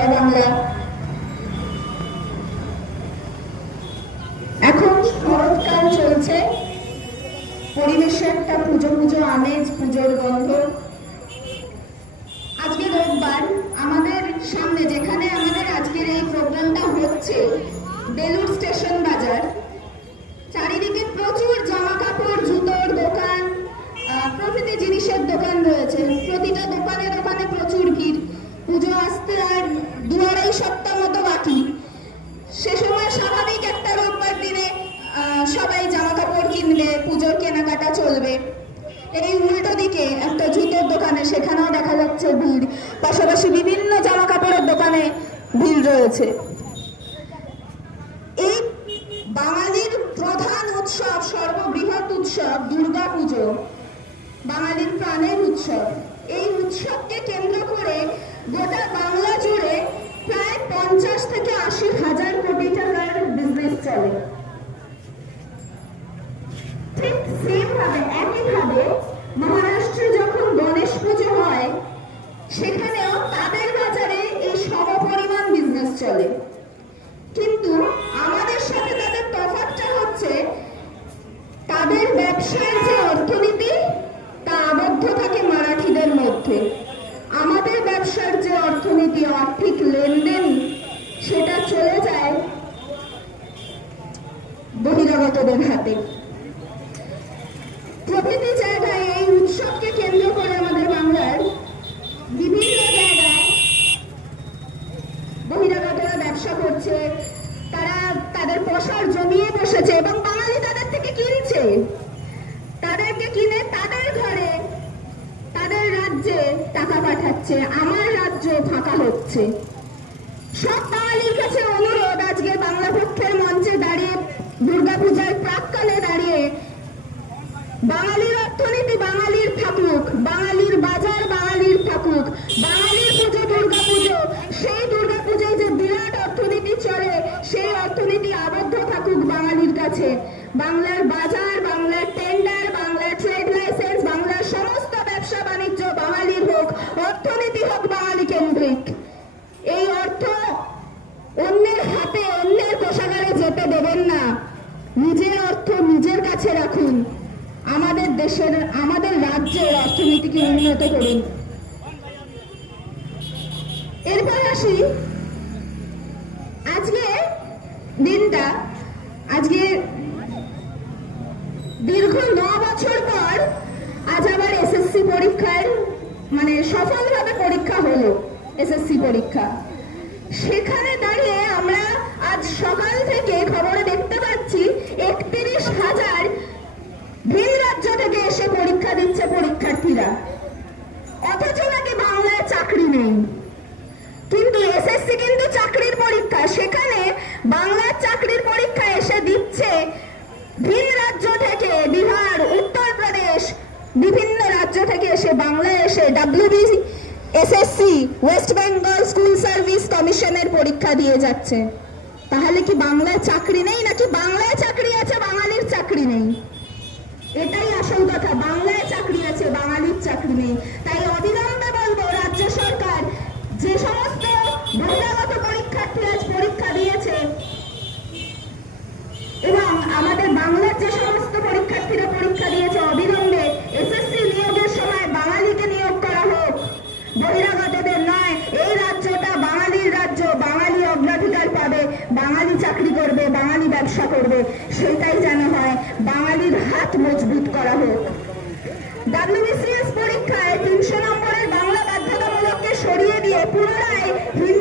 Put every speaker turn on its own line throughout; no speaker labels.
জয় বাংলা। এখন শরৎকাল চলছে। পরিবেশে একটা পুজো পুজো আমেজ, পুজোর গন্ধ। আজকে রোববার। আমাদের সামনে যেখানে আমাদের আজকের এই প্রোগ্রামটা হচ্ছে বেলুর স্টেশন বাজার। চারিদিকে প্রচুর জামা কাপড় জুতোর দোকান প্রভৃতি জিনিসের দোকান রয়েছে। প্রতিটা দোকানে দোকানে প্রচুর ভিড়। পুজো আসতে আর সপ্তাহ মতো বাকি। সে সময় স্বাভাবিক একটা রোববার দিনে সবাই জামা কাপড় কিনবে, পুজোর কেনাকাটা চলবে। এই উল্টো দিকে একটা জুতোর দোকানে, সেখানেও দেখা যাচ্ছে ভিড়। পাশাপাশি বিভিন্ন জামা কাপড়ের দোকানে ভিড় রয়েছে এই বাঙালির প্রধান উৎসব সর্ববৃহৎ উৎসব দুর্গা পুজো বাঙালির প্রাণের উৎসব এই উৎসবকে কেন্দ্র করে গোটা বাংলা জুড়ে প্রায় পঞ্চাশ থেকে আশি হাজার কোটি টাকার বিজনেস ঠিক সেম ভাবে একইভাবে মহারাষ্ট্রে যখন গণেশ পুজো হয়, সেখানেও তাদের বাজারে এই সমপরিমাণ বিজনেস চলে। কিন্তু আমাদের সাথে তাদের হচ্ছে, তাদের যে অর্থনীতি, তা আবদ্ধ থাকে মারাঠিদের মধ্যে। আমাদের ব্যবসার যে অর্থনীতি, আর্থিক লেনদেন, সেটা চলে যায় বহিরাগতদের হাতে প্রভৃতি জায়গায় এই উৎসবকে কেন্দ্র করে আমাদের বাংলার বিভিন্ন জায়গায় ব্যবসা করছে, তারা তাদের পসার জমিয়ে বসেছে এবং বাঙালি তাদের থেকে কিনছে। তাদেরকে কিনে তাদের ঘরে, তাদের রাজ্যে টাকা পাঠাচ্ছে, আমার রাজ্য ফাঁকা হচ্ছে সব বাঙালির কাছে অনুরোধ আজকে বাংলা পক্ষের মঞ্চে দাঁড়িয়ে দুর্গাপূজার প্রাককালে দাঁড়িয়ে বাঙালির অর্থনীতি বাঙালির থাকুক, বাঙালির বাজার বাঙালির থাকুক, বাঙালির পুজো দুর্গা পুজো সেই দুর্গা পুজোয় যে বিরাট অর্থনীতি চলে, সেই অর্থনীতি আবদ্ধ থাকুক বাঙালির কাছে। বাংলার বাজার, বাংলার টেন্ডার বাংলার ট্রেড লাইসেন্স বাংলার সমস্ত ব্যবসা বাণিজ্য বাঙালির হোক, অর্থনীতি হোক, বাঙালি কেন্দ্রিক। এই অর্থ অন্যের হাতে, অন্যের কোষাগারে যেতে দেবেন না। নিজের অর্থ নিজের কাছে রাখুন। দেশের, আমাদের রাজ্যের অর্থনীতিকে উন্নত করুন। এরপর আসি। আজকে দিনটা, আজকে দীর্ঘ ন বছর পর আজ আবার এসএসসি পরীক্ষার মানে সফলভাবে পরীক্ষা হলো এসএসসি পরীক্ষা। সেখানে দাঁড়িয়ে আমরা আজ সকাল থেকে খবরে দেখতে পাচ্ছি একত্রিশ হাজার ভিন রাজ্য থেকে এসে পরীক্ষা দিচ্ছে পরীক্ষার্থীরা। অথচ নাকি বাংলায় চাকরি নেই। কিন্তু এসএসসি কিন্তু চাকরির পরীক্ষা। সেখানে বাংলার চাকরির পরীক্ষা এসে দিচ্ছে ভিন রাজ্য থেকে বিহার, উত্তরপ্রদেশ, বিভিন্ন রাজ্য থেকে এসে বাংলায় এসে WB SSC West Bengal school service কমিশনের পরীক্ষা দিয়ে যাচ্ছে। তাহলে কি বাংলায় চাকরি নেই? নাকি বাংলায় চাকরি আছে, বাঙালির চাকরি নেই? আসল কথা বাংলায় চাকরি আছে, বাঙালির চাকরি নেই। তাই অবিলম্বে বলব, রাজ্য সরকার যে সমস্ত বহিরাগত পরীক্ষার্থী আজ পরীক্ষা দিয়েছে, এবং আমাদের বাংলার যে সমস্ত পরীক্ষার্থীরা পরীক্ষা দিয়েছে, অবিলম্বে এসএসসি নিয়োগের সময় বাঙালিকে নিয়োগ করা হোক। বহিরাগতদের নয়, এই রাজ্যটা বাঙালির রাজ্য, বাঙালি অগ্রাধিকার পাবে, বাঙালি চাকরি করবে, বাঙালি ব্যবসা করবে। সেটাই হয় বাঙালির হাত মজবুত করা হোক। ডাব্লিউবিসিএস পরীক্ষায় তিনশো নম্বরের বাংলা বাধ্যতামূলককে সরিয়ে দিয়ে পুনরায় হিন্দি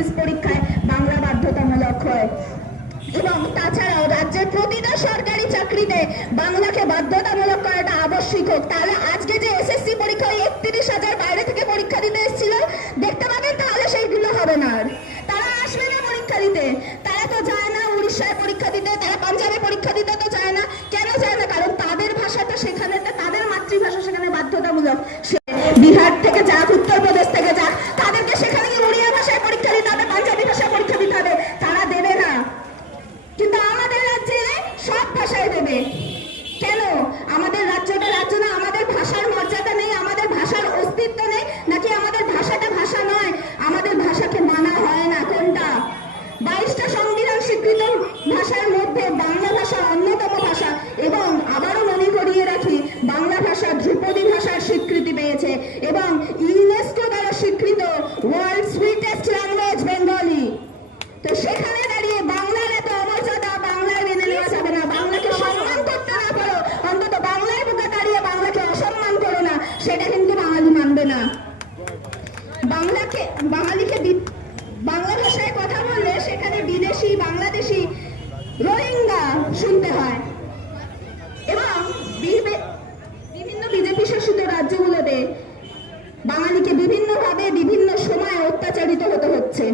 সিভিল পরীক্ষায় বাংলা বাধ্যতামূলক হয়। এবং তাছাড়াও রাজ্যের প্রতিটা সরকারি চাকরিতে বাংলাকে বাধ্যতামূলক করাটা আবশ্যিক হোক। তাহলে আজকে যে এসএসসি পরীক্ষায় একত্রিশ হাজার বাইরে থেকে পরীক্ষা দিতে এসেছিল, দেখতে পাবেন তাহলে সেইগুলো হবে না আর। তারা আসবে না পরীক্ষা দিতে। তারা তো যায় না উড়িষ্যায় পরীক্ষা দিতে, তারা পাঞ্জাবে পরীক্ষা দিতে তো যায় না। কেন যায় না? কারণ তাদের ভাষাটা সেখানে তাদের মাতৃভাষা সেখানে বাধ্যতামূলক সে বিহার থেকে যাক উত্তরপ্রদেশ থেকে যাক তাদেরকে সেখানে গিয়ে উড়িয়া ভাষায় পরীক্ষা দিতে হবে পাঞ্জাবি ভাষায় পরীক্ষা দিতে হবে তারা দেবে না কিন্তু আমাদের রাজ্যে সব ভাষায় দেবে কেন আমাদের রাজ্যটা রাজ্য না আমাদের ভাষার মর্যাদা নেই আমাদের ভাষার অস্তিত্ব নেই নাকি আমাদের ভাষাটা ভাষা নয় আমাদের ভাষাকে মানা হয় না কোনটা বাইশটা সংবিধান স্বীকৃত ভাষার মধ্যে বাংলা ভাষা অন্যতম ভাষা এবং আবারও মনে করিয়ে রাখি বাংলা ভাষা ধ্রুপদী ভাষার স্বীকৃতি পেয়েছে এবং ইউনেস্কো দ্বারা স্বীকৃত ওয়ার্ল্ড সুইটেস্ট ল্যাঙ্গুয়েজ বেঙ্গলি তো সেখানে দাঁড়িয়ে বাংলার এত অমর্যাদা বাংলায় মেনে নেওয়া যাবে না বাংলাকে সম্মান করতে না পারো অন্তত বাংলায় বুকে দাঁড়িয়ে বাংলাকে অসম্মান করো না সেটা কিন্তু বাঙালি মানবে না বাংলাকে বাঙালিকে বি- বাংলা ভাষায় কথা বললে সেখানে বিদেশি বাংলাদেশি রোহিঙ্গা শুনতে হয় এবং বিবে- বিভিন্ন বিজেপি শাসিত রাজ্যগুলোতে বাঙালিকে বিভিন্নভাবে বিভিন্ন সময় অত্যাচারিত হতে হচ্ছে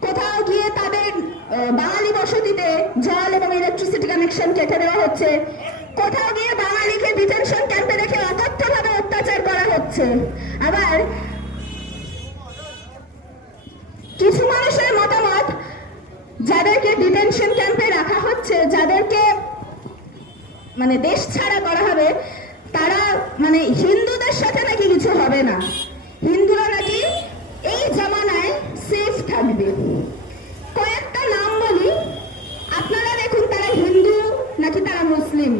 কোথাও গিয়ে তাদের আহ, বাঙালি বসতিতে জল এবং কানেকশন কেটে দেওয়া হচ্ছে। কোথাও গিয়ে বাঙালিকে ডিটেনশন ক্যাম্পে রেখে অকথ্যভাবে অত্যাচার করা হচ্ছে। আবার কিছু মানুষের মতামত যাদেরকে ডিটেনশন ক্যাম্পে রাখা হচ্ছে, যাদেরকে মানে দেশ ছাড়া করা হবে, তারা মানে হিন্দুদের সাথে নাকি কিছু হবে না। হিন্দুরা নাকি এই জামানায় সেফ থাকবে কয়েকটা নাম বলি আপনারা দেখুন তারা হিন্দু নাকি তারা মুসলিম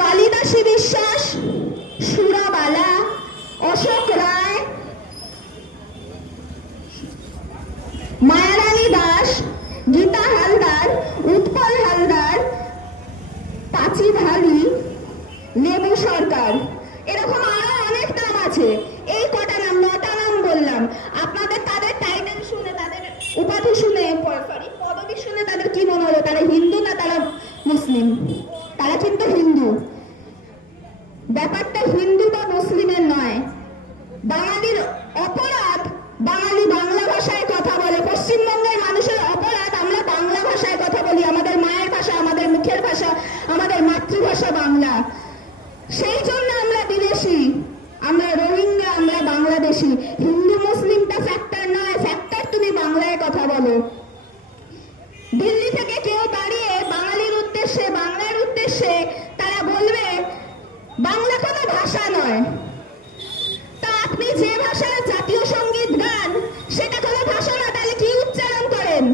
কালিদাসী বিশ্বাস সুরাবালা মায়ারানী দাস, গীতা হালদার, উৎপল হালদার, পাচি লেবু সরকার। এরকম আরও অনেক নাম আছে। এই কটা নাম, নটা নাম বললাম। আপনাদের তাদের টাইটেল শুনে, তাদের উপাধি শুনে সরি পদবি শুনে তাদের কি মনে হলো? তারা হিন্দু না তারা মুসলিম? তারা কিন্তু হিন্দু ব্যাপারটা হিন্দু বা মুসলিমের নয় বাঙালির অপরাধ বাঙালি বাংলা ভাষায় কথা বলে পশ্চিমবঙ্গের মানুষের অপরাধ আমরা বাংলা ভাষায় কথা বলি আমাদের মায়ের ভাষা আমাদের মুখের ভাষা আমাদের মাতৃভাষা বাংলা সেই জন্য আমরা বিদেশি আমরা রোহিঙ্গা আমরা বাংলাদেশি হিন্দু মুসলিমটা ফ্যাক্টর নয় ফ্যাক্টর তুমি বাংলায় কথা বলো দিল্লি থেকে কেউ দাঁড়িয়ে বাঙালির উদ্দেশ্যে বাংলার উদ্দেশ্যে তারা বলবে বাংলা কোনো ভাষা নয় তা আপনি যে ভাষায় জাতীয় সংগীত গান সেটা কোনো ভাষা না তাহলে কি উচ্চারণ করেন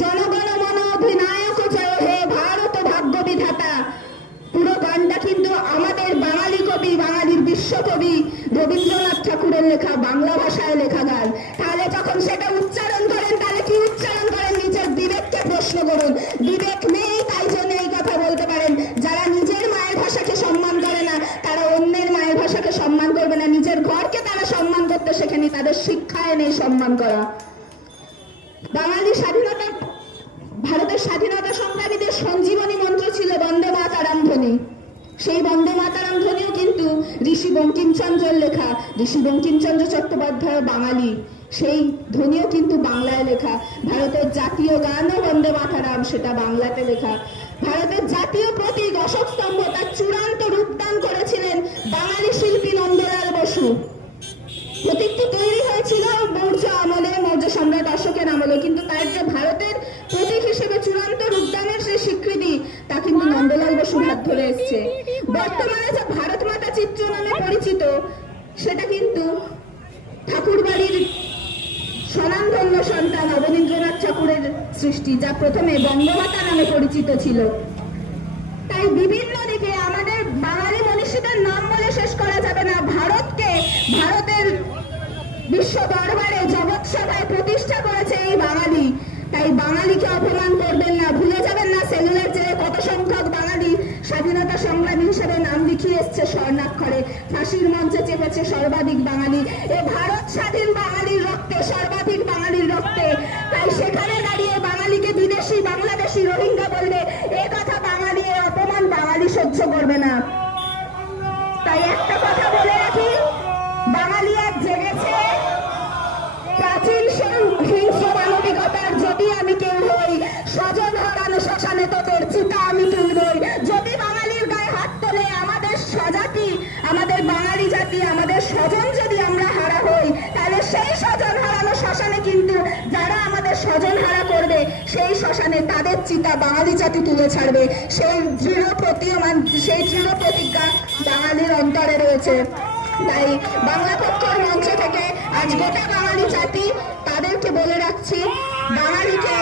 জনগণ মন অধিনায়ক জয় হে ভারত ভাগ্য বিধাতা পুরো গানটা কিন্তু আমাদের বাঙালি কবি বাঙালির বিশ্বকবি রবীন্দ্রনাথ ঠাকুরের লেখা, বাংলা ভাষায় লেখা গান। তাহলে যখন সেটা উচ্চারণ করেন, তাহলে কি উচ্চারণ করেন? নিজের বিবেককে প্রশ্ন করুন। বিবেক নেই, তাই জন্য এই কথা বলতে পারেন। যারা নিজের মায়ের ভাষাকে সম্মান করে না, তারা অন্যের মায়ের ভাষাকে সম্মান করবে না। নিজের ঘরকে তারা সম্মান করতে শেখেনি, তাদের শিক্ষায় নেই সম্মান করা। বাঙালি স্বাধীনতা, ভারতের স্বাধীনতা সংগ্রামীদের সঞ্জীবনী মন্ত্র ছিল বন্দে মাতারাম ধ্বনি। সেই বন্দে মাতারাম ধ্বনিও কিন্তু ঋষি বঙ্কিমচন্দ্রের লেখা। ঋষি বঙ্কিমচন্দ্র চট্টোপাধ্যায় বাঙালি। সেই ধ্বনিও কিন্তু বাংলায় লেখা। ভারতের জাতীয় গানও বন্দে মাতারাম, সেটা বাংলাতে লেখা। ভারতের জাতীয় প্রতীক অশোক স্তম্ভ তার চূড়ান্ত রূপদান করেছিলেন বাঙালি শিল্পী নন্দলাল বসু। প্রতীকটি তৈরি হয়েছিল মৌর্য আমলে মৌর্য সম্রাট অশোকের আমলে। কিন্তু তার যে ভারতের প্রতীক হিসেবে চূড়ান্ত রূপদানের যে স্বীকৃতি, তা কিন্তু নন্দলাল বসু হাত ধরে এসছে। বর্তমানে যে ভারত মাতা চিত্র নামে পরিচিত, সেটা কিন্তু ঠাকুর বাড়ির ঠাকুরের সৃষ্টি, যা প্রথমে বঙ্গমাতা নামে পরিচিত ছিল। তাই বিভিন্ন দিকে আমাদের বাঙালি মনীষীদের নাম বলে শেষ করা যাবে না। ভারতকে, ভারতের বিশ্ব দরবারে জগৎ সভায় প্রতিষ্ঠা করেছে এই বাঙালি। তাই বাঙালিকে অপমান করবেন না, ভুলে যাবেন না সেলুলার জেলে কত সংখ্যক বাঙালি স্বাধীনতা সংগ্রামী হিসেবে নাম লিখিয়ে এসছে স্বর্ণাক্ষরে। ফাঁসির মঞ্চে চেপেছে সর্বাধিক বাঙালি। এ ভারত স্বাধীন বাঙালির রক্তে, সর্বাধিক বাঙালির রক্তে। তাই সেখানে দাঁড়িয়ে সেই স্বজন হারানো শ্মশানে কিন্তু যারা আমাদের স্বজন হারা করবে, সেই শ্মশানে তাদের চিতা বাঙালি জাতি তুলে ছাড়বে। সেই দৃঢ় প্রতীয়মান, সেই দৃঢ় প্রতিজ্ঞা বাঙালির অন্তরে রয়েছে। তাই বাংলা পক্ষের মঞ্চ থেকে আজ গোটা বাঙালি জাতি তাদেরকে বলে রাখছি, বাঙালিকে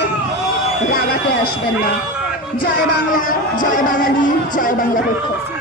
রাগাতে আসবেন না। জয় বাংলা, জয় বাঙালি, জয় বাংলা পক্ষ।